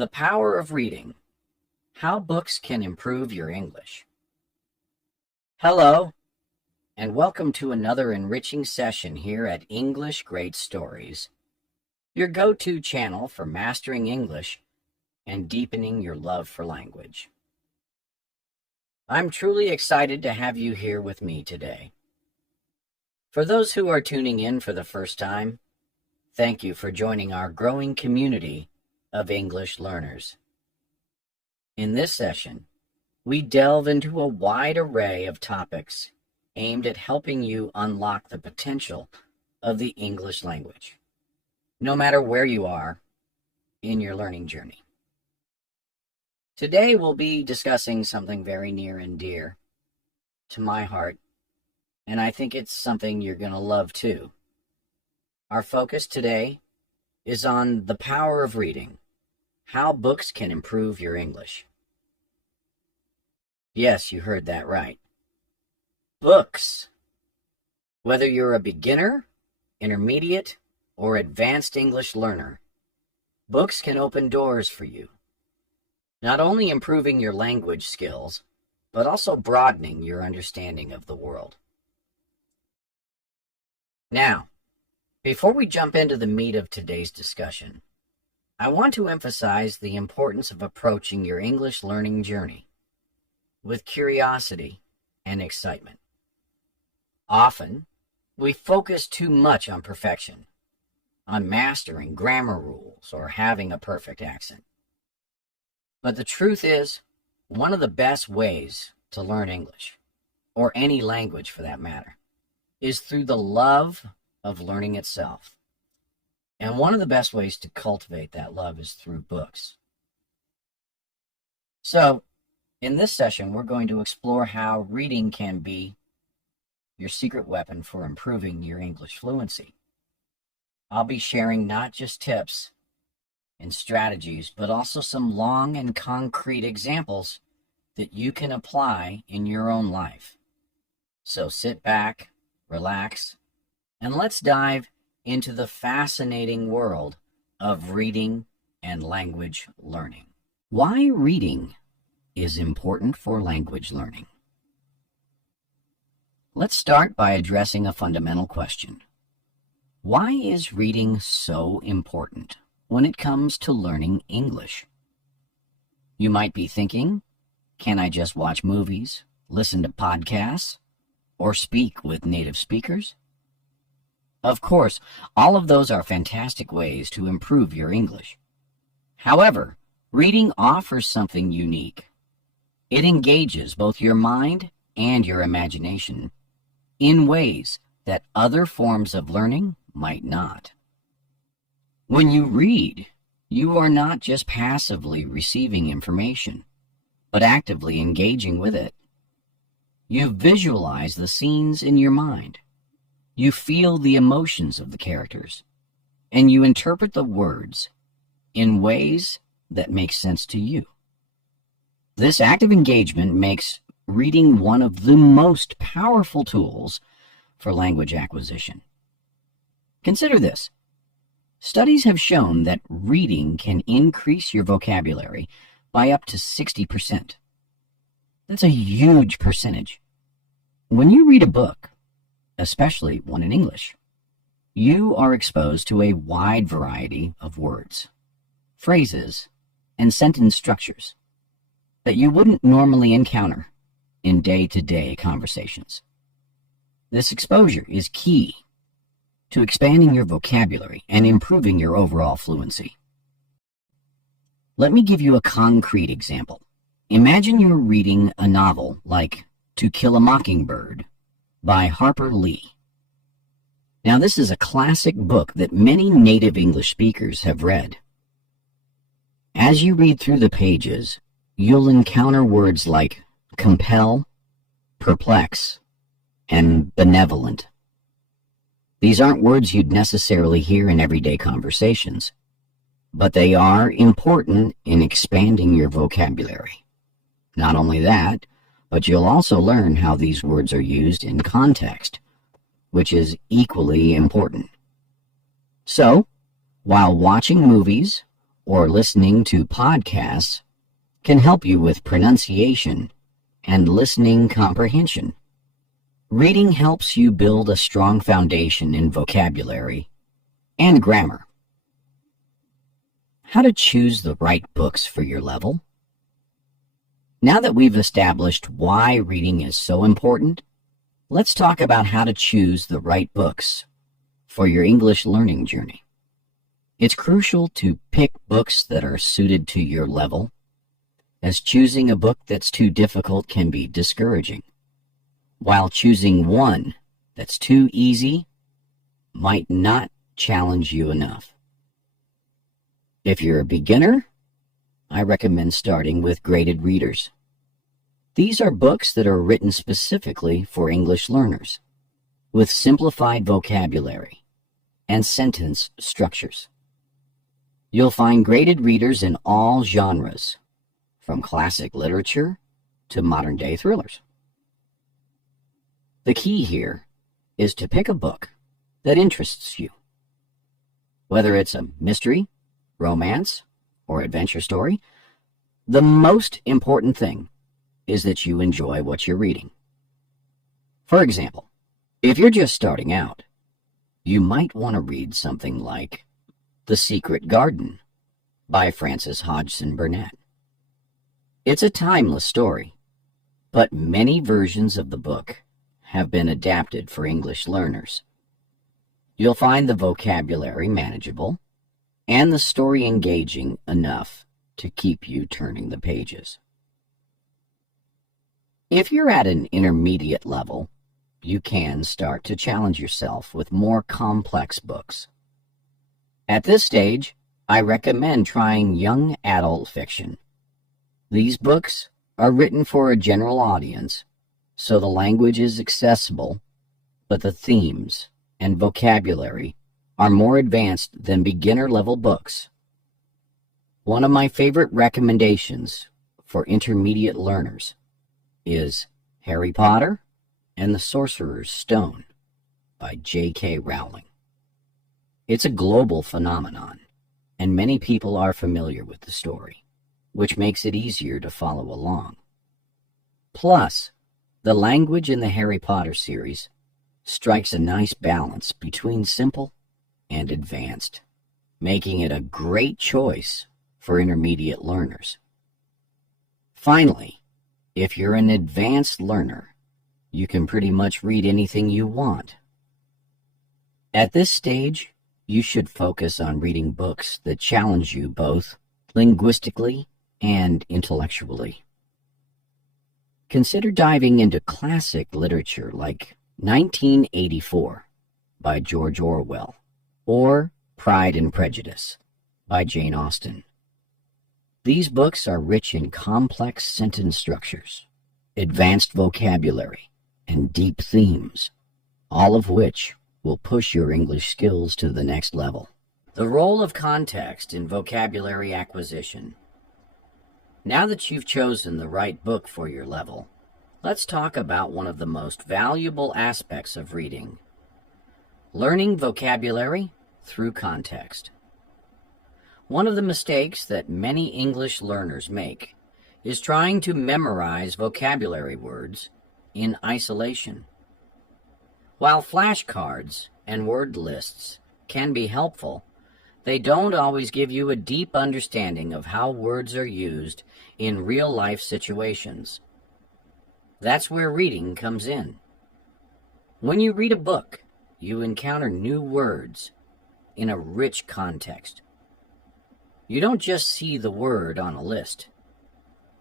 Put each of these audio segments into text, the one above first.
The power of reading. How books can improve your English. Hello, and welcome to another enriching session here at English Great Stories, your go-to channel for mastering English and deepening your love for language. I'm truly excited to have you here with me today. For those who are tuning in for the first time, thank you for joining our growing community of English learners. In this session, we delve into a wide array of topics aimed at helping you unlock the potential of the English language, no matter where you are in your learning journey. Today, we'll be discussing something very near and dear to my heart, and I think it's something you're going to love too. Our focus today is on the power of reading, how books can improve your English. Yes, you heard that right. Books. Whether you're a beginner, intermediate, or advanced English learner, books can open doors for you, not only improving your language skills, but also broadening your understanding of the world. Now, before we jump into the meat of today's discussion, I want to emphasize the importance of approaching your English learning journey with curiosity and excitement. Often, we focus too much on perfection, on mastering grammar rules or having a perfect accent. But the truth is, one of the best ways to learn English, or any language for that matter, is through the love of learning itself. And one of the best ways to cultivate that love is through books. So, in this session, we're going to explore how reading can be your secret weapon for improving your English fluency. I'll be sharing not just tips and strategies, but also some long and concrete examples that you can apply in your own life. So sit back, relax, and let's dive into the fascinating world of reading and language learning. Why reading is important for language learning. Let's start by addressing a fundamental question. Why is reading so important when it comes to learning English? You might be thinking, can I just watch movies, listen to podcasts, or speak with native speakers? Of course, all of those are fantastic ways to improve your English. However, reading offers something unique. It engages both your mind and your imagination in ways that other forms of learning might not. When you read, you are not just passively receiving information, but actively engaging with it. You visualize the scenes in your mind. You feel the emotions of the characters, and you interpret the words in ways that make sense to you. This active engagement makes reading one of the most powerful tools for language acquisition. Consider this. Studies have shown that reading can increase your vocabulary by up to 60%. That's a huge percentage. When you read a book, especially one in English, you are exposed to a wide variety of words, phrases, and sentence structures that you wouldn't normally encounter in day-to-day conversations. This exposure is key to expanding your vocabulary and improving your overall fluency. Let me give you a concrete example. Imagine you're reading a novel like To Kill a Mockingbird by Harper Lee. Now, this is a classic book that many native English speakers have read. As you read through the pages, you'll encounter words like compel, perplex, and benevolent. These aren't words you'd necessarily hear in everyday conversations, but they are important in expanding your vocabulary. Not only that, but you'll also learn how these words are used in context, which is equally important. So, while watching movies or listening to podcasts can help you with pronunciation and listening comprehension. Reading helps you build a strong foundation in vocabulary and grammar. How to choose the right books for your level? Now that we've established why reading is so important, let's talk about how to choose the right books for your English learning journey. It's crucial to pick books that are suited to your level, as choosing a book that's too difficult can be discouraging, while choosing one that's too easy might not challenge you enough. If you're a beginner, I recommend starting with graded readers. These are books that are written specifically for English learners, with simplified vocabulary and sentence structures. You'll find graded readers in all genres, from classic literature to modern-day thrillers. The key here is to pick a book that interests you. Whether it's a mystery, romance, or adventure story, the most important thing is that you enjoy what you're reading. For example, if you're just starting out, you might want to read something like The Secret Garden by Frances Hodgson Burnett. It's a timeless story, but many versions of the book have been adapted for English learners. You'll find the vocabulary manageable and the story engaging enough to keep you turning the pages. If you're at an intermediate level, you can start to challenge yourself with more complex books. At this stage, I recommend trying young adult fiction. These books are written for a general audience, so the language is accessible, but the themes and vocabulary are more advanced than beginner-level books. One of my favorite recommendations for intermediate learners is Harry Potter and the Sorcerer's Stone by J.K. Rowling. It's a global phenomenon, and many people are familiar with the story, which makes it easier to follow along. Plus, the language in the Harry Potter series strikes a nice balance between simple and advanced, making it a great choice for intermediate learners. Finally, if you're an advanced learner, you can pretty much read anything you want. At this stage, you should focus on reading books that challenge you both linguistically and intellectually. Consider diving into classic literature like 1984 by George Orwell or Pride and Prejudice by Jane Austen. These books are rich in complex sentence structures, advanced vocabulary, and deep themes, all of which will push your English skills to the next level. The role of context in vocabulary acquisition. Now that you've chosen the right book for your level, let's talk about one of the most valuable aspects of reading: learning vocabulary through context. One of the mistakes that many English learners make is trying to memorize vocabulary words in isolation. While flashcards and word lists can be helpful, they don't always give you a deep understanding of how words are used in real-life situations. That's where reading comes in. When you read a book, you encounter new words in a rich context. You don't just see the word on a list.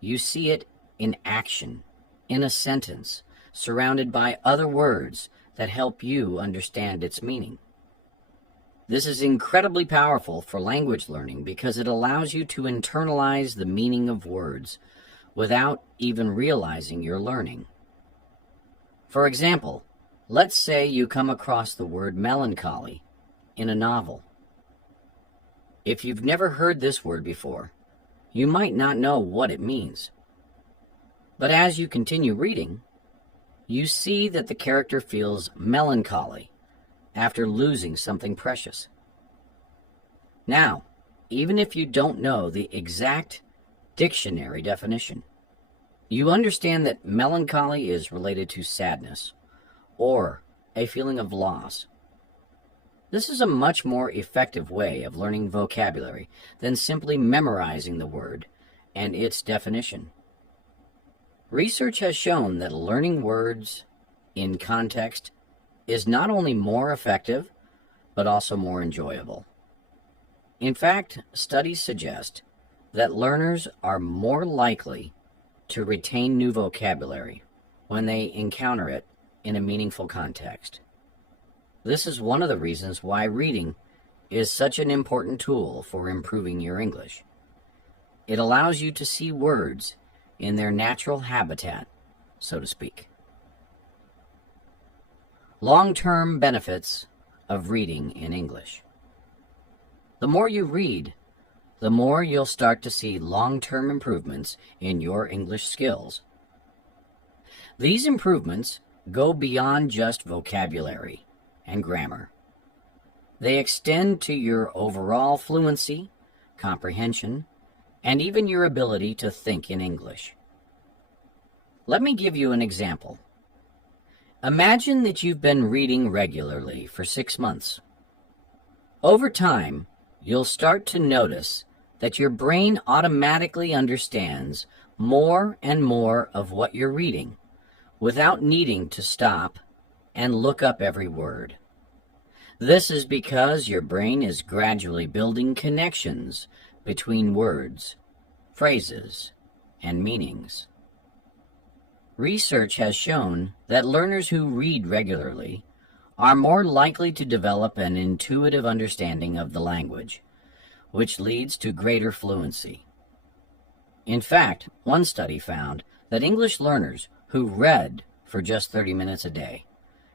You see it in action, in a sentence, surrounded by other words that help you understand its meaning. This is incredibly powerful for language learning because it allows you to internalize the meaning of words without even realizing you're learning. For example, let's say you come across the word melancholy in a novel. If you've never heard this word before, you might not know what it means. But as you continue reading, you see that the character feels melancholy after losing something precious. Now, even if you don't know the exact dictionary definition. You understand that melancholy is related to sadness or a feeling of loss. This is a much more effective way of learning vocabulary than simply memorizing the word and its definition. Research has shown that learning words in context is not only more effective, but also more enjoyable. In fact, studies suggest that learners are more likely to retain new vocabulary when they encounter it in a meaningful context. This is one of the reasons why reading is such an important tool for improving your English. It allows you to see words in their natural habitat, so to speak. Long-term benefits of reading in English. The more you read, the more you'll start to see long-term improvements in your English skills. These improvements go beyond just vocabulary and grammar. They extend to your overall fluency, comprehension, and even your ability to think in English. Let me give you an example. Imagine that you've been reading regularly for 6 months. Over time, you'll start to notice that your brain automatically understands more and more of what you're reading without needing to stop and look up every word. This is because your brain is gradually building connections between words, phrases, and meanings. Research has shown that learners who read regularly are more likely to develop an intuitive understanding of the language, which leads to greater fluency. In fact, one study found that English learners who read for just 30 minutes a day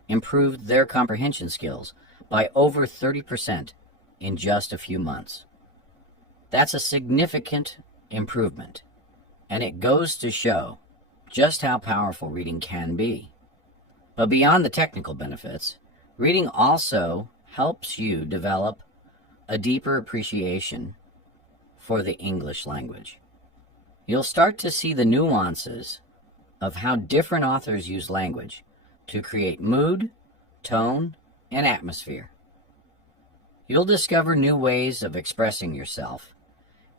improved their comprehension skills by over 30% in just a few months. That's a significant improvement, and it goes to show just how powerful reading can be. But beyond the technical benefits, reading also helps you develop a deeper appreciation for the English language. You'll start to see the nuances of how different authors use language to create mood, tone, and atmosphere. You'll discover new ways of expressing yourself,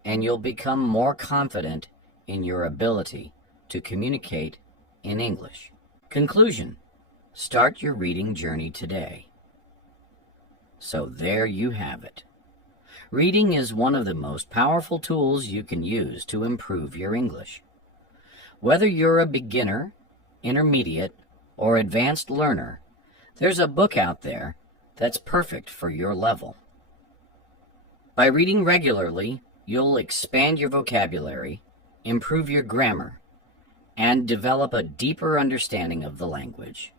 and you'll become more confident in your ability to communicate in English. Conclusion: start your reading journey today. So there you have it. Reading is one of the most powerful tools you can use to improve your English. Whether you're a beginner, intermediate, or advanced learner, there's a book out there that's perfect for your level. By reading regularly, you'll expand your vocabulary, improve your grammar, and develop a deeper understanding of the language.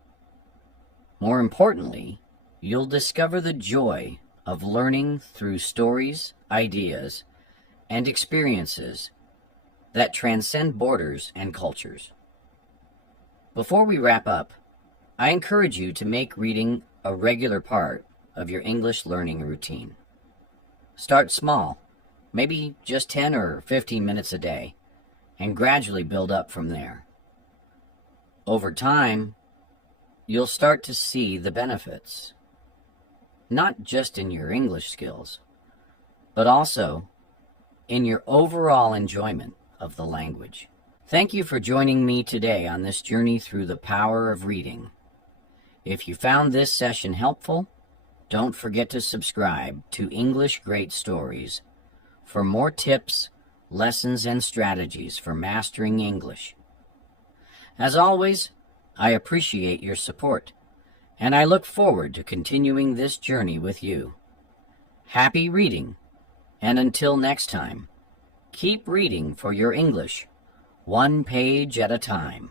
More importantly, you'll discover the joy of learning through stories, ideas, and experiences that transcend borders and cultures. Before we wrap up, I encourage you to make reading a regular part of your English learning routine. Start small, maybe just 10 or 15 minutes a day, and gradually build up from there. Over time, you'll start to see the benefits, not just in your English skills, but also in your overall enjoyment of the language. Thank you for joining me today on this journey through the power of reading. If you found this session helpful, don't forget to subscribe to English Great Stories for more tips, lessons, and strategies for mastering English. As always, I appreciate your support, and I look forward to continuing this journey with you. Happy reading, and until next time, keep reading for your English, one page at a time.